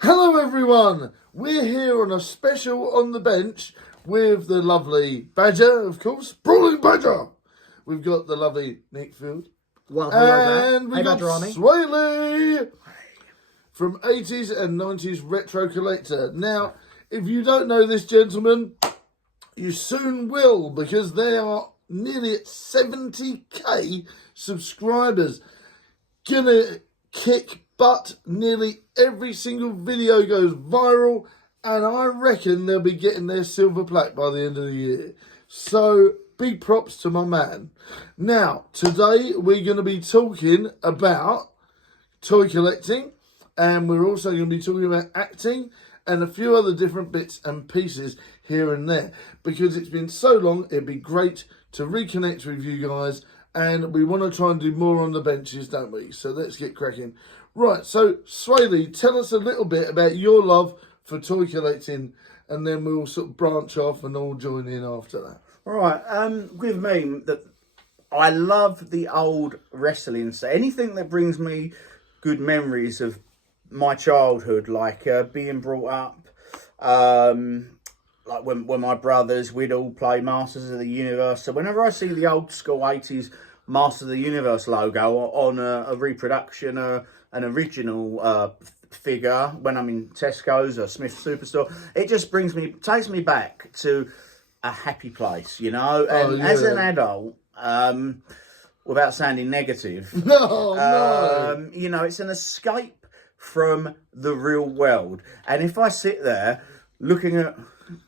Hello everyone, we're here on a special on the bench with the lovely Badger, of course, Brawling Badger. We've got the lovely Nick Field. Well, hello there. And we've got Swaley from 80s and 90s Retro Collector. Now, if you don't know this gentleman, you soon will, because they are nearly at 70k subscribers. Gonna kick butt. Nearly every single video goes viral, and I reckon they'll be getting their silver plaque by the end of the year. So big props to my man. Now, today we're going to be talking about toy collecting, and we're also going to be talking about acting and a few other different bits and pieces here and there, because it's been so long. It'd be great to reconnect with you guys, and we want to try and do more on the benches, don't we? So let's get cracking. Right, so Swaley, tell us a little bit about your love for toy collecting, and then we'll sort of branch off and all join in after that. All right, with me, that I love the old wrestling. So anything that brings me good memories of my childhood, like being brought up, like when my brothers, we'd all play Masters of the Universe. So whenever I see the old school 80s Masters of the Universe logo on a reproduction, an original figure, when I'm in Tesco's or Smith's Superstore, it just takes me back to a happy place, you know. And as an adult, without sounding negative, you know, it's an escape from the real world. And if I sit there looking at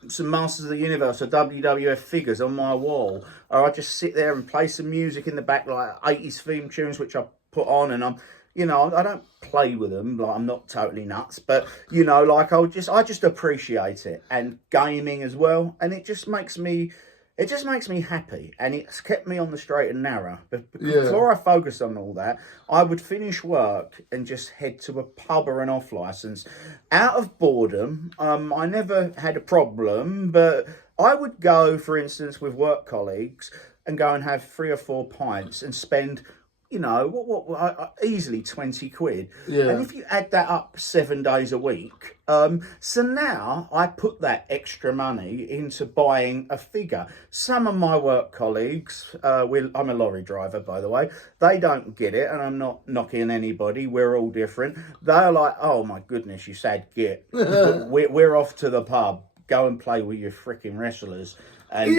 some Masters of the Universe or WWF figures on my wall, or I just sit there and play some music in the back, like 80s theme tunes, which I put on, and you know, I don't play with them, like I'm not totally nuts, but you know, like I just appreciate it, and gaming as well, and it just makes me happy, and it's kept me on the straight and narrow. But before I focus on all that, I would finish work and just head to a pub or an off license out of boredom. I never had a problem, but I would go, for instance, with work colleagues and go and have 3 or 4 pints and spend, you know, easily 20 quid. Yeah. And if you add that up 7 days a week, so now I put that extra money into buying a figure. Some of my work colleagues, I'm a lorry driver, by the way, they don't get it, and I'm not knocking anybody, we're all different. They're like, oh my goodness, you sad git. we're off to the pub, go and play with your freaking wrestlers. And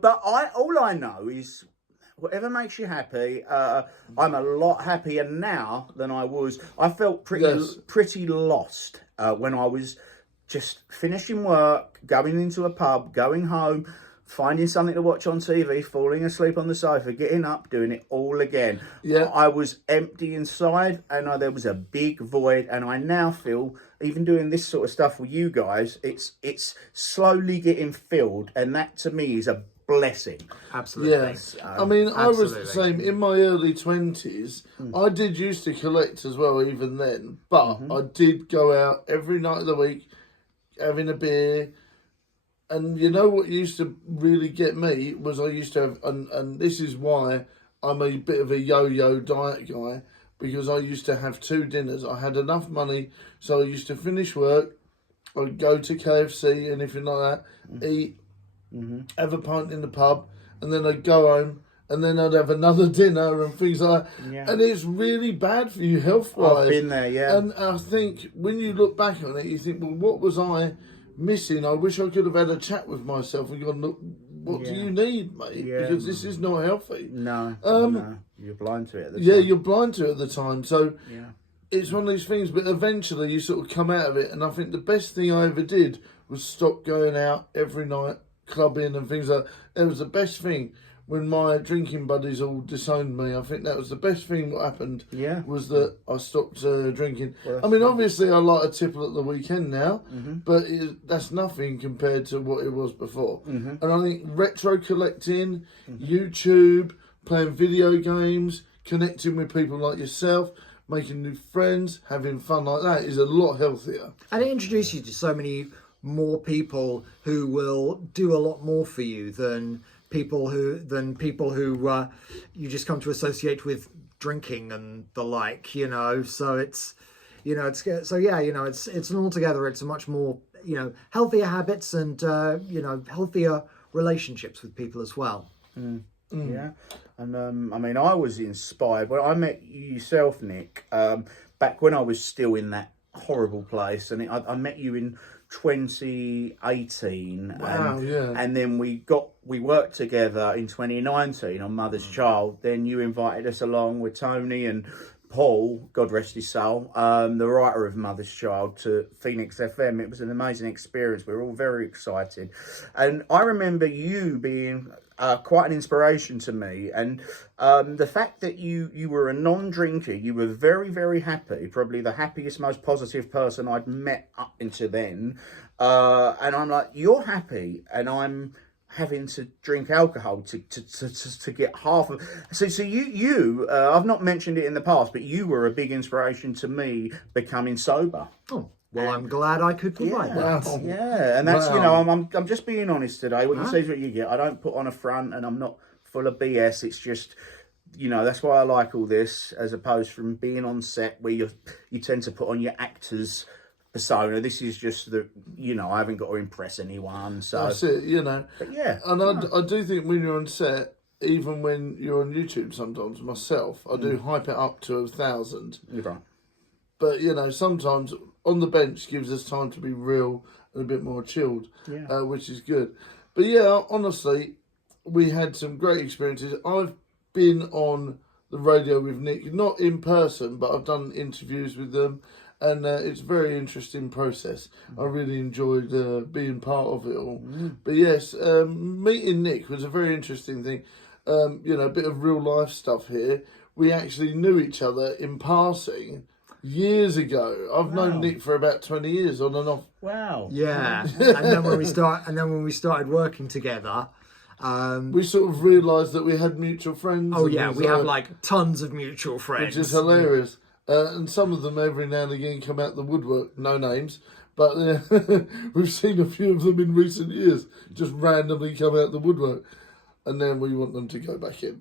but all I know is, whatever makes you happy. I'm a lot happier now than I was. I felt pretty lost when I was just finishing work, going into a pub, going home, finding something to watch on TV, falling asleep on the sofa, getting up, doing it all again. Yeah. I was empty inside, and there was a big void, and I now feel, even doing this sort of stuff with you guys, it's slowly getting filled, and that to me is a blessing. Absolutely. Yes. I mean, absolutely. I was the same in my early 20s. I did used to collect as well, even then, but I did go out every night of the week having a beer. And you know what used to really get me was I used to have, and this is why I'm a bit of a yo-yo diet guy, because I used to have 2 dinners. I had enough money, so I used to finish work, I'd go to KFC, anything like that, eat, have a pint in the pub, and then I'd go home, and then I'd have another dinner and things like that. Yeah. And it's really bad for you health-wise. I've been there, yeah. And I think when you look back on it, you think, well, what was I missing? I wish I could have had a chat with myself and gone, look, what do you need, mate? Yeah. Because this is not healthy. No, you're blind to it at the time. Yeah, you're blind to it at the time. So it's one of these things, but eventually you sort of come out of it. And I think the best thing I ever did was stop going out every night, clubbing and things like that. It was the best thing when my drinking buddies all disowned me. I think that was the best thing that happened. Yeah, was that I stopped drinking. Well, I mean, obviously I like a tipple at the weekend now, but that's nothing compared to what it was before. And I think retro collecting, YouTube, playing video games, connecting with people like yourself, making new friends, having fun like that is a lot healthier. And it introduces you to so many more people who will do a lot more for you than people who you just come to associate with drinking and the like, you know. So it's You know, it's so yeah. You know, it's an altogether. It's a much more healthier habits and healthier relationships with people as well. Yeah, and I mean, I was inspired when I met yourself, Nick, back when I was still in that horrible place, and I met you in 2018. Wow, yeah. And then we worked together in 2019 on Mother's Child. Then you invited us along with Tony and Paul, God rest his soul, the writer of Mother's Child, to Phoenix FM. It was an amazing experience. We were all very excited. And I remember you being quite an inspiration to me. And the fact that you were a non-drinker, you were very, very happy, probably the happiest, most positive person I'd met up until then. And I'm like, you're happy, and I'm having to drink alcohol to get half of. So you I've not mentioned it in the past, but you were a big inspiration to me becoming sober. Oh, well, I'm glad I could provide that. Wow. Yeah, and that's Wow. I'm just being honest today. What you see is what you get. I don't put on a front, and I'm not full of BS. It's just, that's why I like all this, as opposed from being on set where you tend to put on your actor's persona. This is just I haven't got to impress anyone. So That's it, But yeah, And I do think when you're on set, even when you're on YouTube sometimes, myself, I do hype it up to 1,000. you're right. But, sometimes on the bench gives us time to be real and a bit more chilled, Yeah. which is good. But yeah, honestly, we had some great experiences. I've been on the radio with Nick, not in person, but I've done interviews with them. And it's a very interesting process. I really enjoyed being part of it all. But yes, meeting Nick was a very interesting thing. A bit of real life stuff here. We actually knew each other in passing years ago. I've known Nick for about 20 years, on and off. Wow. Yeah, and then when we started working together, We sort of realised that we had mutual friends. oh and yeah, it was, we have like tons of mutual friends, which is hilarious. And some of them every now and again come out the woodwork, no names, but we've seen a few of them in recent years just randomly come out the woodwork, and then we want them to go back in.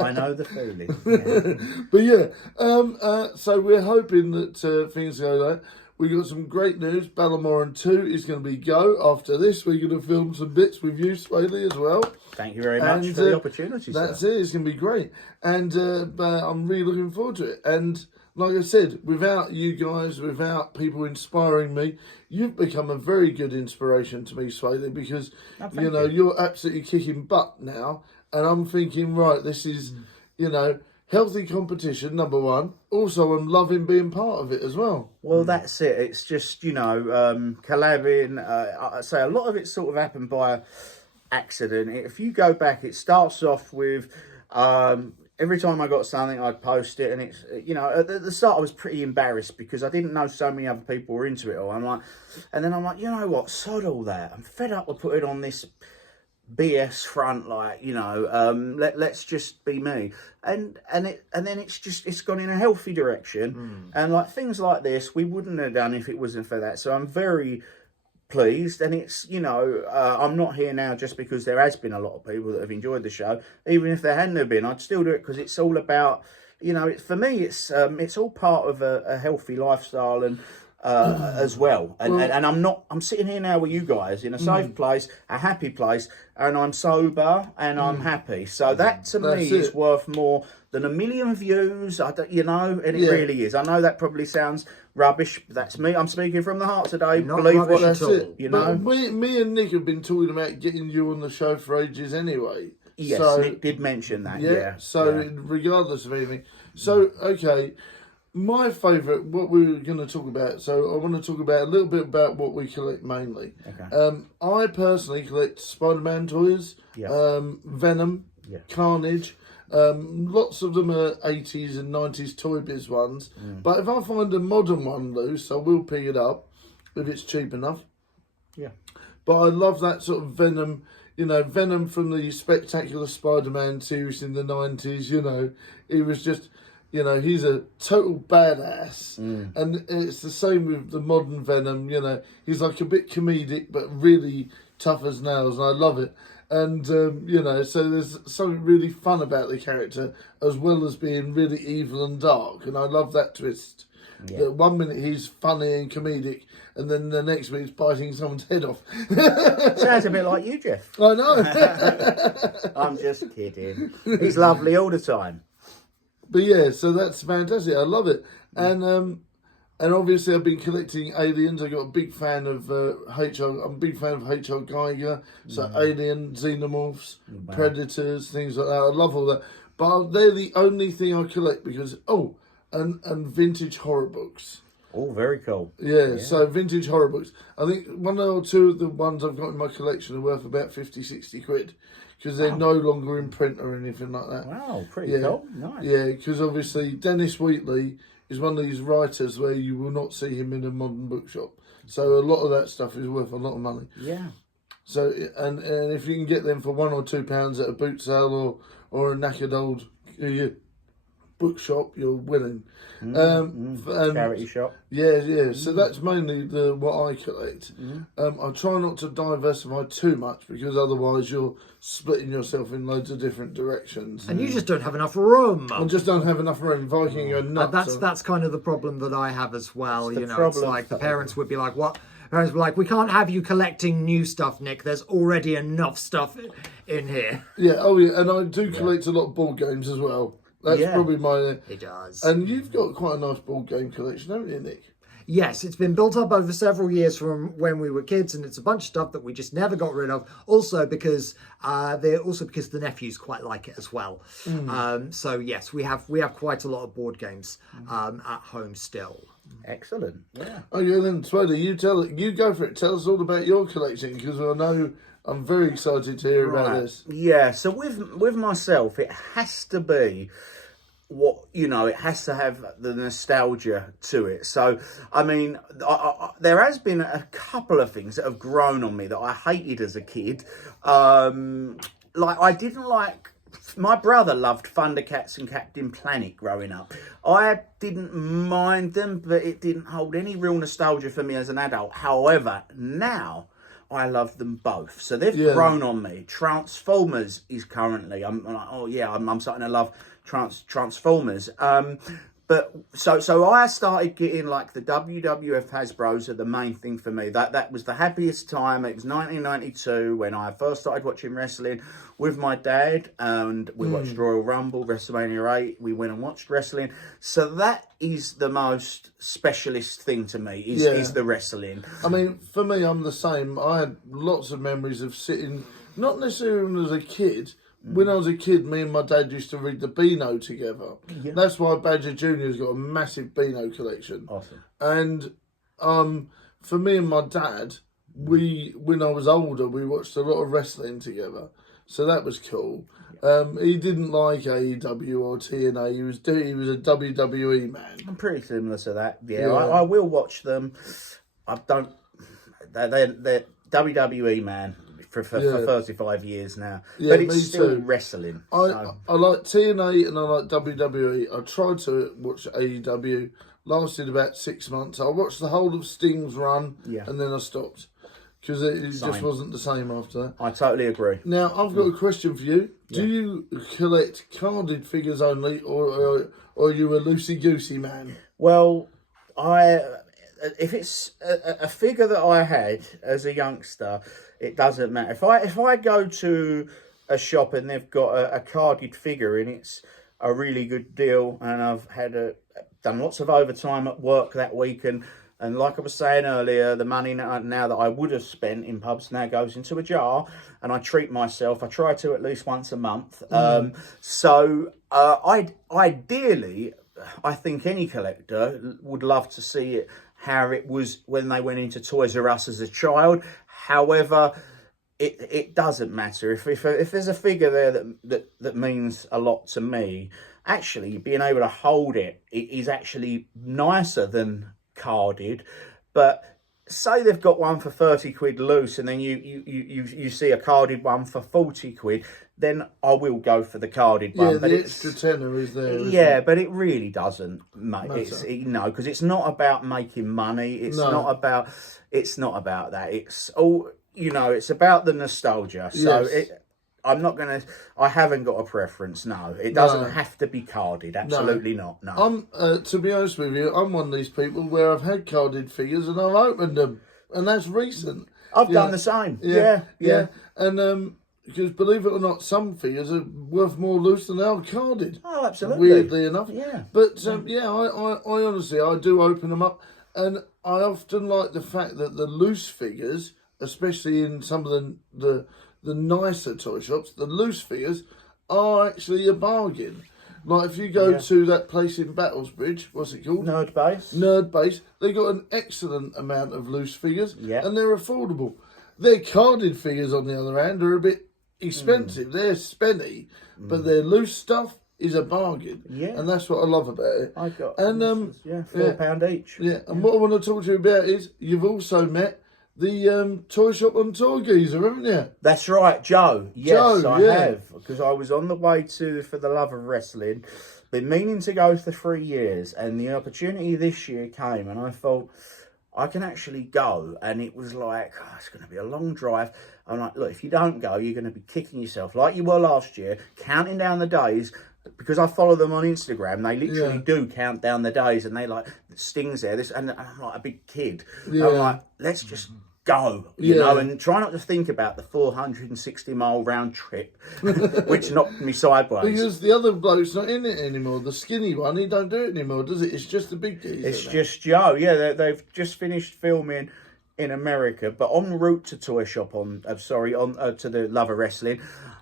I know the feeling. Yeah. But yeah, so we're hoping that things go like. We got some great news. Ballamoran 2 is going to be go. After this, we're going to film some bits with you, Swaley, as well. Thank you very much for the opportunity, That's sir. it. It's going to be great. And but I'm really looking forward to it. And like I said, without you guys, without people inspiring me, you've become a very good inspiration to me, Swaley, because, thank you. you're absolutely kicking butt now. And I'm thinking, right, this is, healthy competition, number one. Also, I'm loving being part of it as well. Well, that's it. It's just, collabing. I say a lot of it sort of happened by accident. If you go back, it starts off with every time I got something, I'd post it. And it's, at the start, I was pretty embarrassed because I didn't know so many other people were into it all. And then I'm like, you know what? Sod all that. I'm fed up with putting on this BS front, let's just be me, and then it's gone in a healthy direction, and like things like this we wouldn't have done if it wasn't for that. So I'm very pleased, and it's I'm not here now just because there has been a lot of people that have enjoyed the show. Even if there hadn't have been, I'd still do it because it's all about for me it's all part of a healthy lifestyle and as well, and I'm sitting here now with you guys in a safe place, a happy place, and I'm sober and I'm happy. So that to me is worth more than 1 million views. And it really is. I know that probably sounds rubbish, but that's me. I'm speaking from the heart today. Not Believe what rubbish That's at all. it. But me and Nick have been talking about getting you on the show for ages anyway. Yes, So, Nick did mention that. Yeah. Regardless of anything. So, okay. My favourite, what we were going to talk about, so I want to talk about a little bit about what we collect mainly. Okay. I personally collect Spider-Man toys, Venom, Carnage. Lots of them are 80s and 90s Toy Biz ones. But if I find a modern one loose, I will pick it up if it's cheap enough. Yeah. But I love that sort of Venom, Venom from the Spectacular Spider-Man series in the 90s, he was just... he's a total badass. And it's the same with the modern Venom, he's like a bit comedic, but really tough as nails, and I love it. And, so there's something really fun about the character, as well as being really evil and dark, and I love that twist. Yeah. That 1 minute he's funny and comedic, and then the next minute he's biting someone's head off. Sounds a bit like you, Jeff. I know. I'm just kidding. He's lovely all the time. But yeah, so that's fantastic. I love it. And obviously I've been collecting aliens. I got a big fan of I'm a big fan of H.R. Geiger. So Alien, Xenomorphs, Predators, things like that. I love all that. But they're the only thing I collect because and vintage horror books. Oh, very cool. Yeah, so vintage horror books. I think one or two of the ones I've got in my collection are worth about 50, 60 quid. Because they're no longer in print or anything like that. Wow, pretty cool. Nice. Yeah, because obviously Dennis Wheatley is one of these writers where you will not see him in a modern bookshop. So a lot of that stuff is worth a lot of money. Yeah. So and if you can get them for £1 or £2 at a boot sale or a knackered old bookshop, you're winning. And charity shop. Yeah. So that's mainly what I collect. I try not to diversify too much because otherwise you're splitting yourself in loads of different directions. And you just don't have enough room. I just don't have enough room. Viking are nuts. That's kind of the problem that I have as well. It's It's like the parents would be like, "What?" Parents were like, "We can't have you collecting new stuff, Nick. There's already enough stuff in here." Yeah. Oh yeah. And I do collect a lot of board games as well. That's probably my... It does. And you've got quite a nice board game collection, haven't you, Nick? Yes, it's been built up over several years from when we were kids, and it's a bunch of stuff that we just never got rid of. Also because the nephews quite like it as well. So yes, we have quite a lot of board games at home still. Excellent. Yeah. Okay then, Swody, you go for it. Tell us all about your collection because I know I'm very excited to hear about this. Yeah. So with myself, it has to be it has to have the nostalgia to it. So, I mean, there has been a couple of things that have grown on me that I hated as a kid. I didn't like... My brother loved Thundercats and Captain Planet growing up. I didn't mind them, but it didn't hold any real nostalgia for me as an adult. However, now... I love them both. So they've grown on me. Transformers is currently, I'm starting to love Transformers. But so I started getting like the WWF Hasbros are the main thing for me. That was the happiest time. It was 1992 when I first started watching wrestling with my dad, and we watched Royal Rumble, WrestleMania 8. We went and watched wrestling. So that is the most specialist thing to me is the wrestling. I mean, for me, I'm the same. I had lots of memories of sitting, not necessarily as a kid. When I was a kid, me and my dad used to read the Beano together. Yeah. That's why Badger Jr.'s got a massive Beano collection. Awesome. And for me and my dad, when I was older, we watched a lot of wrestling together. So that was cool. He didn't like AEW or TNA. He was a WWE man. I'm pretty similar to that. Yeah. I will watch them. I don't... They're WWE man. For 35 years now. Yeah, but it's still wrestling. I like TNA and I like WWE. I tried to watch AEW, lasted about 6 months. I watched the whole of Sting's run and then I stopped. Because it just wasn't the same after that. I totally agree. Now, I've got a question for you. Do you collect carded figures only or are you a loosey-goosey man? Well, if it's a figure that I had as a youngster, it doesn't matter. If I go to a shop and they've got a carded figure and it's a really good deal, and I've done lots of overtime at work that week, and like I was saying earlier, the money now that I would have spent in pubs now goes into a jar, and I treat myself. I try to at least once a month. Ideally, I think any collector would love to see it how it was when they went into Toys R Us as a child. However, it doesn't matter. If there's a figure there that means a lot to me, actually being able to hold it is actually nicer than carded. But say they've got one for 30 quid loose, and then you see a carded one for 40 quid, then I will go for the carded one. Yeah, but the extra tenner is there. Yeah, but it really doesn't matter. Because it's not about making money. It's not about that. It's all, it's about the nostalgia. So I'm not gonna. I haven't got a preference. No, it doesn't have to be carded. Absolutely not. No. I'm to be honest with you, I'm one of these people where I've had carded figures and I've opened them, and that's recent. I've done the same. Yeah. And because believe it or not, some figures are worth more loose than they are carded. Oh, absolutely. Weirdly enough. Yeah. But I honestly, I do open them up, and I often like the fact that the loose figures, especially in some of the nicer toy shops, the loose figures are actually a bargain. Like if you go to that place in Battlesbridge, what's it called? Nerd Base. Nerd Base. They got an excellent amount of loose figures, Yeah. and they're affordable. Their carded figures, on the other hand, are a bit expensive. They're spenny, but their loose stuff is a bargain. Yeah. And that's what I love about it. I got £4 each. Yeah, and what I want to talk to you about is you've also met the toy shop on tour geezer, haven't you? That's right, Joe. Yes, Joe, I have. Because I was on the way for the love of wrestling. Been meaning to go for 3 years, and the opportunity this year came, and I thought, I can actually go. And it was like, it's going to be a long drive. I'm like, look, if you don't go, you're going to be kicking yourself like you were last year, counting down the days. Because I follow them on Instagram, they literally do count down the days, and they like, Sting's there, and I'm like a big kid. Yeah. I'm like, let's just go, you know, and try not to think about the 460-mile round trip, which knocked me sideways. Because the other bloke's not in it anymore. The skinny one, he don't do it anymore, does it? It's just the big geezer. It's just Joe. Yeah, they've just finished filming in America, but en route to Toy Shop to the Love of Wrestling.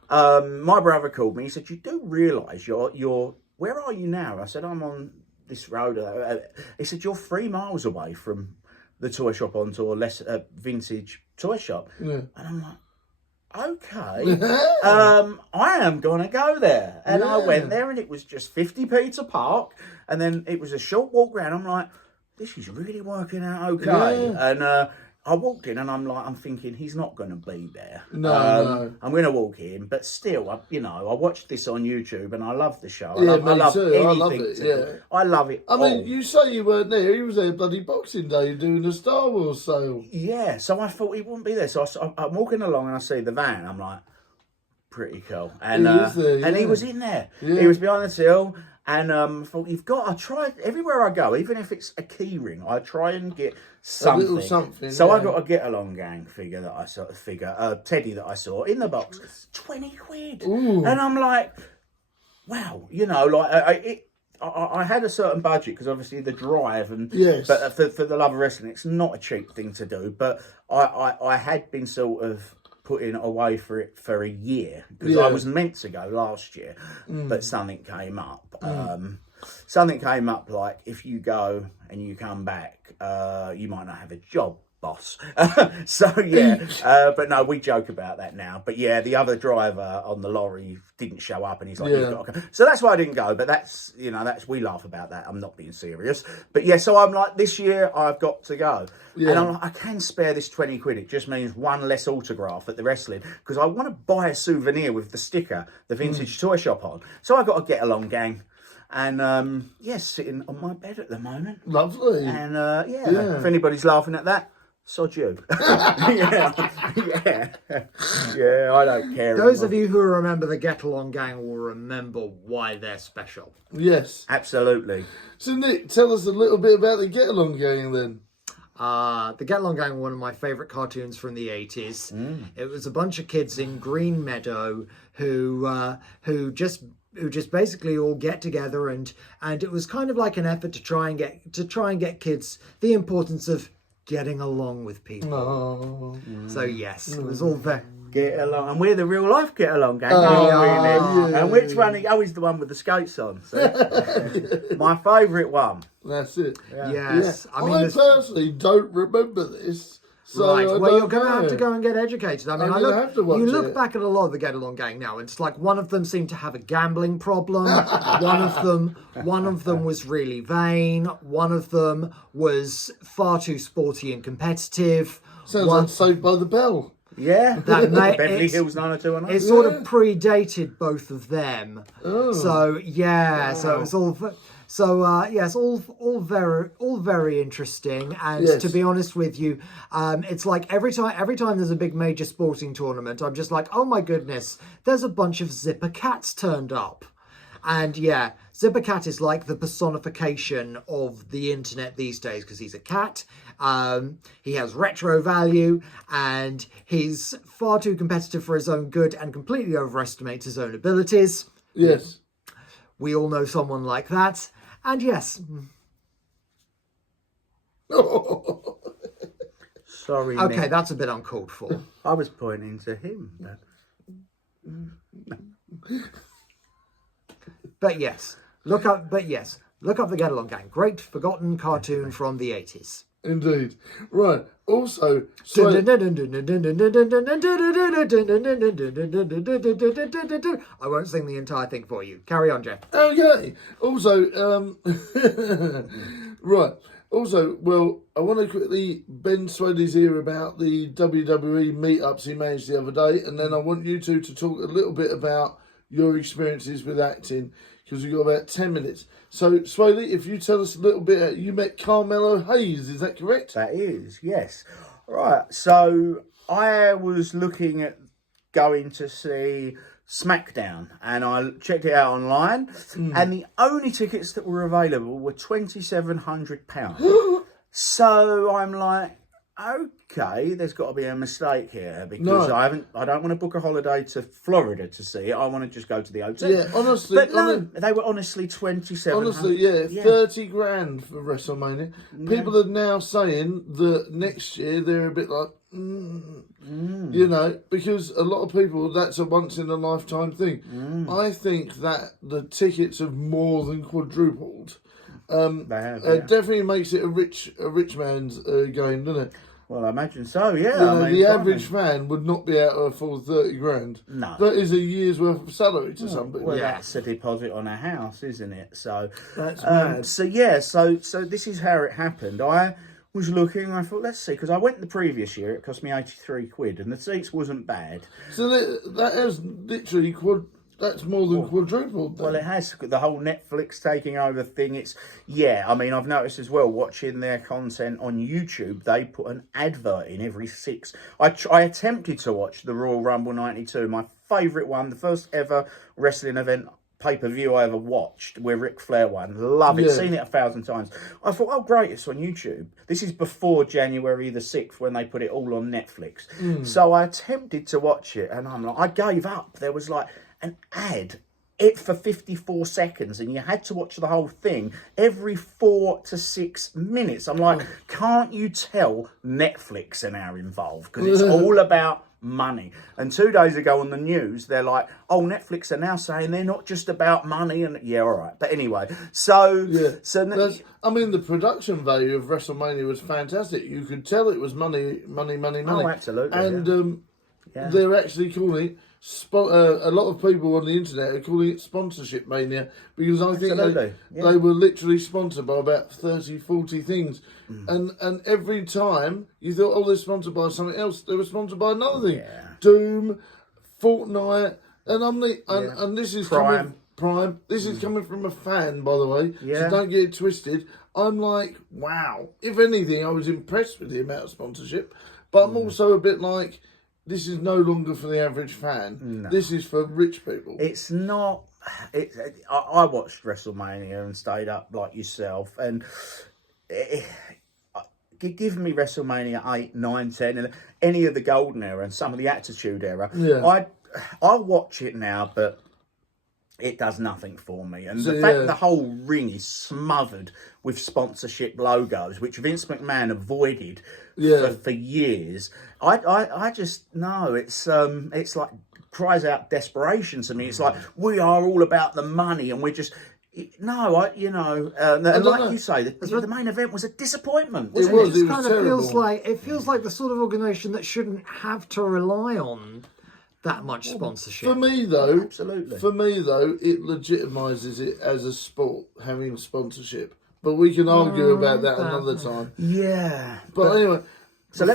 My brother called me. He said, "You do realise you're where are you now?" I said, "I'm on this road." He said, "You're 3 miles away from the toy shop on tour, less vintage toy shop." Yeah. And I'm like, okay, I am gonna go there. And I went there, and it was just 50p to park, and then it was a short walk round. I'm like, this is really working out okay. Yeah. And I walked in, and I'm thinking he's not going to be there. No. I'm going to walk in, but still, I watched this on YouTube, and I love the show. Yeah, I love too. anything. I love it. Yeah, I love it. I mean, you say you weren't there. He was there bloody Boxing Day doing the Star Wars sale. Yeah, so I thought he wouldn't be there. So I'm walking along, and I see the van. I'm like, pretty cool. And he is there, and he was in there. Yeah. He was behind the till. And I thought, I try everywhere I go, even if it's a key ring, I try and get something. A little something. So I got a Get Along Gang figure that I saw, Teddy that I saw in the box, 20 quid. Ooh. And I'm like, wow, I had a certain budget because obviously the drive and but for the love of wrestling, it's not a cheap thing to do. But I had been sort of putting away for it for a year because I was meant to go last year, but something came up. Something came up like if you go and you come back, you might not have a job, boss. So but no, we joke about that now. But yeah, the other driver on the lorry didn't show up, and he's like, "You've got to go." So that's why I didn't go. But that's we laugh about that. I'm not being serious. But yeah, so I'm like, this year I've got to go, and I'm like, I can spare this 20 quid. It just means one less autograph at the wrestling because I want to buy a souvenir with the sticker, the vintage toy shop on. So I got to Get Along Gang. And sitting on my bed at the moment. Lovely. And if anybody's laughing at that, sod you. Yeah, I don't care. Those of you who remember the Get Along Gang will remember why they're special. Yes, absolutely. So Nick, tell us a little bit about the Get Along Gang then. The Get Along Gang were one of my favourite cartoons from the 80s. It was a bunch of kids in Green Meadow who just basically all get together and it was kind of like an effort to try and get kids the importance of getting along with people. Oh. So yes, it was all very Get Along, and we're the real life Get Along Gang. And which one? He's the one with the skates on. So. My favourite one. That's it. Yes. I personally don't remember this. So right, well, you're going to have to go and get educated. I mean, you look back at a lot of the Get Along Gang now, and it's like one of them seemed to have a gambling problem. one of them was really vain. One of them was far too sporty and competitive. Sounds like Saved by the Bell. Yeah, Beverly Hills 90210. It sort of predated both of them. Oh. So so it's all. So yes, all very interesting. And Yes. to be honest with you, it's like every time there's a big major sporting tournament, I'm just like, oh my goodness, there's a bunch of zipper cats turned up. And yeah, Zipper Cat is like the personification of the internet these days because he's a cat. He has retro value and he's far too competitive for his own good and completely overestimates his own abilities. Yes. We all know someone like that. And yes. Sorry, Okay, Nick. that's a bit uncalled for. I was pointing to him. But yes, look up the Get Along Gang. Great forgotten cartoon from the 80s. Indeed. Right. Also, so, I won't sing the entire thing for you. Carry on, Jeff. okay. Also, right. Also, well, I want to quickly bend Sweddy's ear about the WWE meetups he managed the other day, and then I want you two to talk a little bit about your experiences with acting, because we've got about 10 minutes. So, Swaley, if you tell us a little bit, you met Carmelo Hayes, is that correct? That is, yes. Right, so I was looking at going to see SmackDown, and I checked it out online, and the only tickets that were available were £2,700. So I'm like, okay, there's got to be a mistake here because No. I don't want to book a holiday to Florida to see it. I want to just go to the hotel. Yeah, honestly. But no, they were honestly 27. Honestly, yeah, 30 grand for WrestleMania. People are now saying that next year they're a bit like, you know, because a lot of people, that's a once in a lifetime thing. I think that the tickets have more than quadrupled. They have, yeah. It definitely makes it a rich man's game, doesn't it? Well, I imagine so, yeah. You know, I mean, the average fan would not be able to afford 30 grand. No. That is a year's worth of salary to some people. Well, that's a deposit on a house, isn't it? So That's mad. So yeah, so this is how it happened. I was looking, and I thought, let's see, because I went the previous year. It cost me £83, and the seats wasn't bad. So that has literally that's more than quadrupled. Then. Well, it has the whole Netflix taking over thing. I mean, I've noticed as well, watching their content on YouTube, they put an advert in every 6. I attempted to watch the Royal Rumble 92, my favourite one, the first ever wrestling event pay-per-view I ever watched, where Ric Flair won. Love it, Yeah. seen it 1,000 times. I thought, oh great, it's on YouTube. This is before January the 6th when they put it all on Netflix. So I attempted to watch it, and I gave up. There was like an ad for 54 seconds, and you had to watch the whole thing every 4 to 6 minutes. I'm like, can't you tell Netflix are now involved? Because it's all about money. And 2 days ago on the news, they're like, oh, Netflix are now saying they're not just about money. And yeah, all right. But anyway, so I mean, the production value of WrestleMania was fantastic. You could tell it was money. Oh, absolutely. And they're actually calling it. A lot of people on the internet are calling it sponsorship mania because I think they were literally sponsored by about 30, 40 things. And every time you thought, oh, they're sponsored by something else, they were sponsored by another thing. Yeah. Doom, Fortnite, and this is Prime. Prime. This is coming from a fan, by the way, Yeah. so don't get it twisted. I'm like, wow. If anything, I was impressed with the amount of sponsorship, but I'm also a bit like, this is no longer for the average fan. No. This is for rich people. It's not. I watched WrestleMania and stayed up like yourself, and give me WrestleMania 8, 9, 10, and any of the Golden Era and some of the Attitude Era. Yeah. I'll watch it now, but it does nothing for me. And the fact the whole ring is smothered with sponsorship logos, which Vince McMahon avoided for years. I just no, it's like cries out desperation to me. It's like we are all about the money, and we're just. No, and like you say, the main event was a disappointment. Wasn't it? It was terrible. It feels like the sort of organisation that shouldn't have to rely on that much sponsorship. For me, though, Absolutely. It legitimises it as a sport, having sponsorship. But we can argue about that another time. Yeah. But anyway, So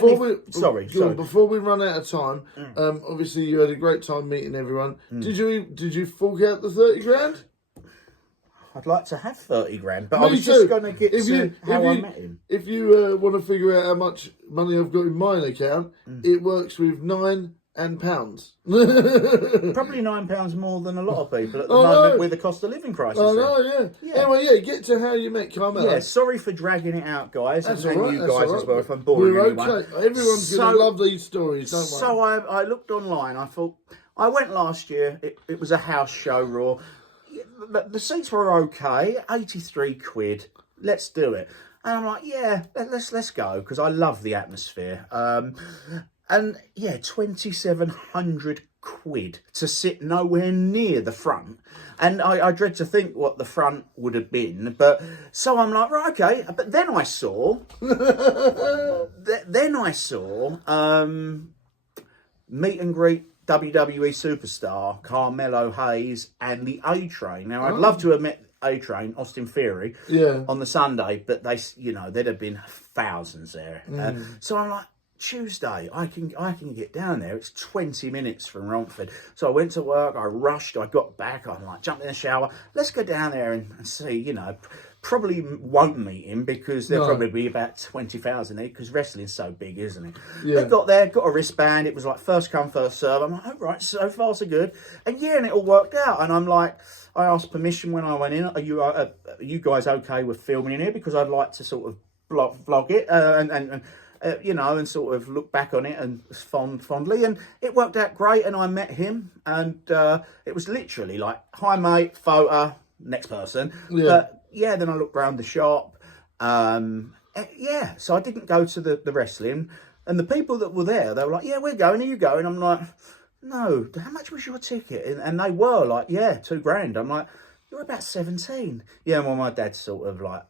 before we run out of time, obviously you had a great time meeting everyone. Did you fork out the 30 grand? I'd like to have 30 grand, but Me I was too. just going to get If to you- how if I you- met him. If you want to figure out how much money I've got in mine account, it works with £9 and pounds. Probably £9 more than a lot of people at the I moment know. with the cost of living crisis. I there. know, yeah. Yeah. Anyway, yeah, get to how you met Carmelo. Yeah, sorry for dragging it out, guys, That's and all right, you that's guys all as right. well, if I'm boring We're anyone. okay. Everyone's going to love these stories, don't So I looked online. I thought, I went last year. It was a house show, Raw. But the seats were okay, 83 quid. Let's do it. And I'm like, yeah, let's go, because I love the atmosphere. And yeah, 2,700 quid to sit nowhere near the front. And I dread to think what the front would have been. But so I'm like, right, okay. But then I saw, meet and greet WWE superstar Carmelo Hayes and the A-Train. Now, I'd love to have met A-Train, Austin Theory, on the Sunday, but there'd have been thousands there. So I'm like, Tuesday, I can get down there. It's 20 minutes from Romford. So I went to work, I rushed, I got back, I'm like, jumped in the shower. Let's go down there and see, probably won't meet him because there'll probably be about 20,000 there because wrestling's so big, isn't it? Yeah. I got there, got a wristband. It was like first come, first serve. I'm like, oh, right, so far so good. And and it all worked out. And I'm like, I asked permission when I went in. Are you guys okay with filming in here? Because I'd like to sort of vlog it and sort of look back on it and fondly. And it worked out great. And I met him, and it was literally like, hi mate, photo, next person. Yeah. But then I looked around the shop. So I didn't go to the wrestling. And the people that were there, they were like, yeah, we're going. Are you going? I'm like, no. How much was your ticket? And they were like, yeah, £2,000. I'm like, you're about 17. Yeah, well, my dad sort of like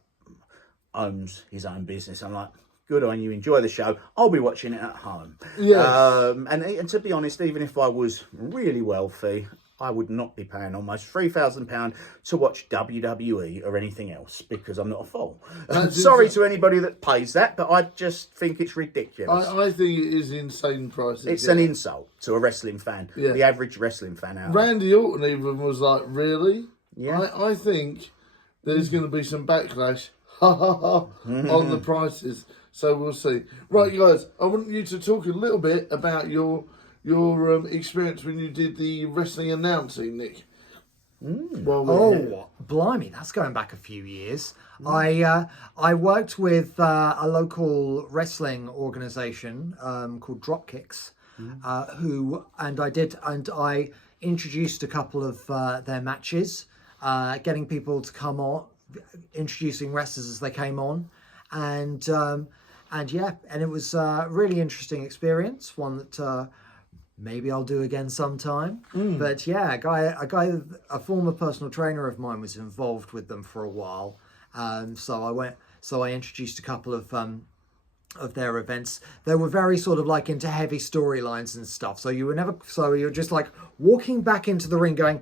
owns his own business. I'm like, good on you. Enjoy the show. I'll be watching it at home. Yes. And to be honest, even if I was really wealthy, I would not be paying almost £3,000 to watch WWE or anything else because I'm not a fool. Sorry to anybody that pays that, but I just think it's ridiculous. I think it is insane prices. It's an insult to a wrestling fan, the average wrestling fan out there. Randy Orton even was like, really? Yeah. I think there's going to be some backlash on the prices. So we'll see. Right, guys, I want you to talk a little bit about your experience when you did the wrestling announcing, Nick. Blimey, that's going back a few years. I worked with a local wrestling organisation called Dropkicks, I introduced a couple of their matches, getting people to come on, introducing wrestlers as they came on, and it was a really interesting experience, one that maybe I'll do again sometime. But yeah, a former personal trainer of mine was involved with them for a while. So I introduced a couple of their events. They were very sort of like into heavy storylines and stuff. So you're just like walking back into the ring going,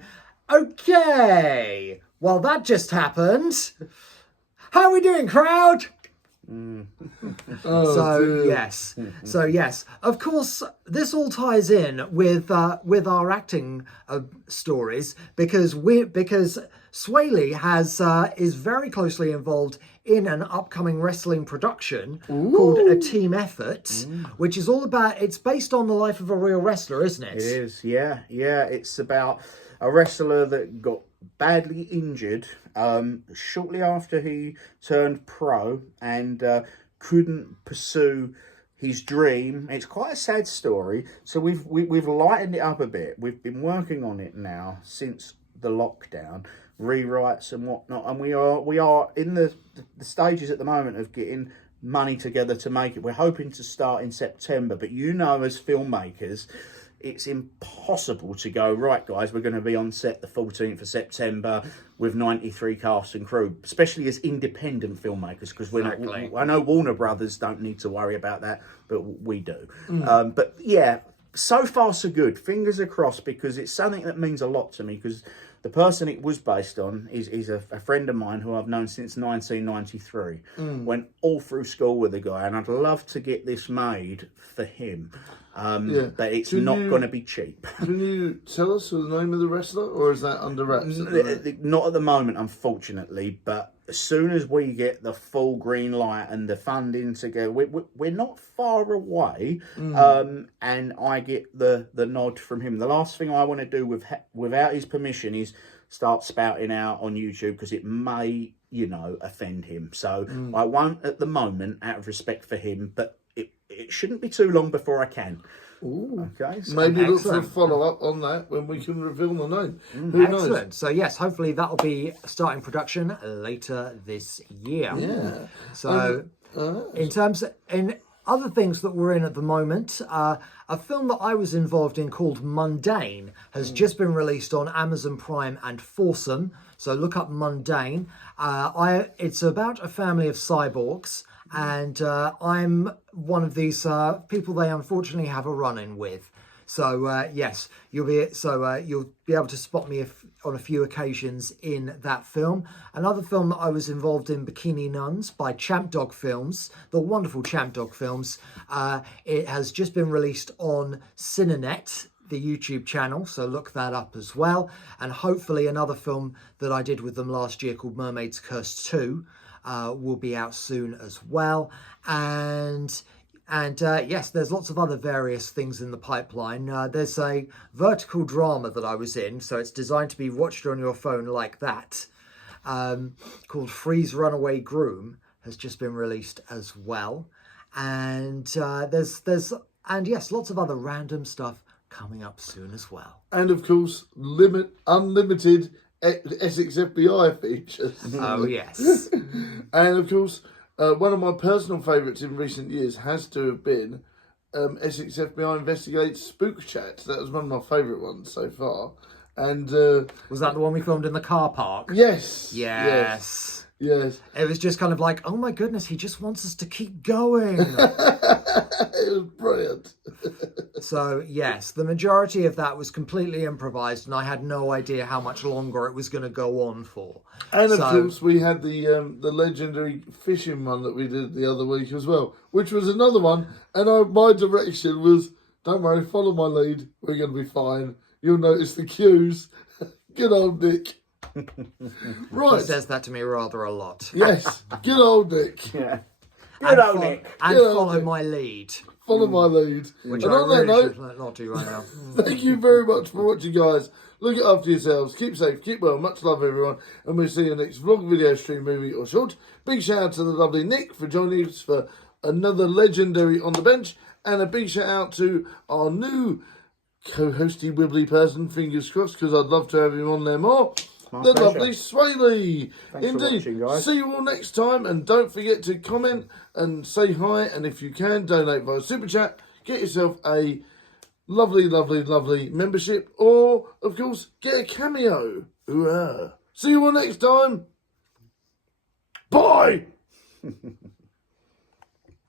okay, well that just happened. How are we doing, crowd? Yes, of course this all ties in with our acting stories because Swaley is very closely involved in an upcoming wrestling production called A Team Effort, which is all about, it's based on the life of a real wrestler, isn't it? It is, yeah. It's about a wrestler that got badly injured shortly after he turned pro and couldn't pursue his dream. It's quite a sad story. So we've lightened it up a bit. We've been working on it now since the lockdown, rewrites and whatnot, and we are in the stages at the moment of getting money together to make it. We're hoping to start in September, but as filmmakers, it's impossible to go, right guys, we're going to be on set the 14th of September with 93 cast and crew, especially as independent filmmakers, because I know Warner Brothers don't need to worry about that, but we do. But yeah, so far so good. Fingers are crossed, because it's something that means a lot to me, because the person it was based on is a friend of mine who I've known since 1993. Went all through school with the guy, and I'd love to get this made for him. But it's Can not you- going to be cheap. Can you tell us the name of the wrestler, or is that under wraps? Not at the moment, unfortunately, but as soon as we get the full green light and the funding to go, we're not far away, and I get the nod from him. The last thing I want to do without his permission is start spouting out on YouTube, because it may, offend him. So I won't at the moment, out of respect for him, but it shouldn't be too long before I can. Ooh. Okay, so Maybe look for a Excellent. follow-up on that when we can reveal the name. Who knows? Excellent. So yes, hopefully that'll be starting production later this year. Yeah. So in other things that we're in at the moment, a film that I was involved in called Mundane has just been released on Amazon Prime and Foursome. So look up Mundane. It's about a family of cyborgs, and I'm one of these people they unfortunately have a run-in with. So yes, you'll be able to spot me on a few occasions in that film. Another film that I was involved in, Bikini Nuns, by Champ Dog Films, the wonderful Champ Dog Films. It has just been released on Cinenet, the YouTube channel, so look that up as well. And hopefully another film that I did with them last year called Mermaid's Curse 2 will be out soon as well. And yes, there's lots of other various things in the pipeline. There's a vertical drama that I was in, so it's designed to be watched on your phone like that, called Freeze Runaway Groom, has just been released as well. And yes, lots of other random stuff coming up soon as well. And of course, unlimited Essex FBI features. Oh yes. And of course, one of my personal favourites in recent years has to have been Essex FBI Investigates Spook Chat. That was one of my favourite ones so far. And Was that the one we filmed in the car park? yes, Yes. yes. It was just kind of like, oh my goodness, he just wants us to keep going. It was brilliant. So yes, the majority of that was completely improvised, and I had no idea how much longer it was going to go on for. And of course, we had the legendary fishing one that we did the other week as well, which was another one. And my direction was, don't worry, follow my lead. We're going to be fine. You'll notice the cues. Good old Nick. He Right. says that to me rather a lot. Yes. Good old Nick. yeah. And, Good old Nick. and Good old follow Nick. my lead, Follow my lead. which And I on that really note, should not do right now. thank you very much for watching, guys. Look after yourselves. Keep safe. Keep well. Much love, everyone. And we'll see you next vlog, video, stream, movie, or short. Big shout out to the lovely Nick for joining us for another legendary on the bench. And a big shout out to our new co-hosty wibbly person, fingers crossed, because I'd love to have him on there more. The pleasure. lovely Swaley. Thanks for Indeed. watching, guys. See you all next time, and don't forget to comment and say hi. And if you can, donate via Super Chat. Get yourself a lovely, lovely, lovely membership, or of course, get a cameo. Hooray! See you all next time. Bye.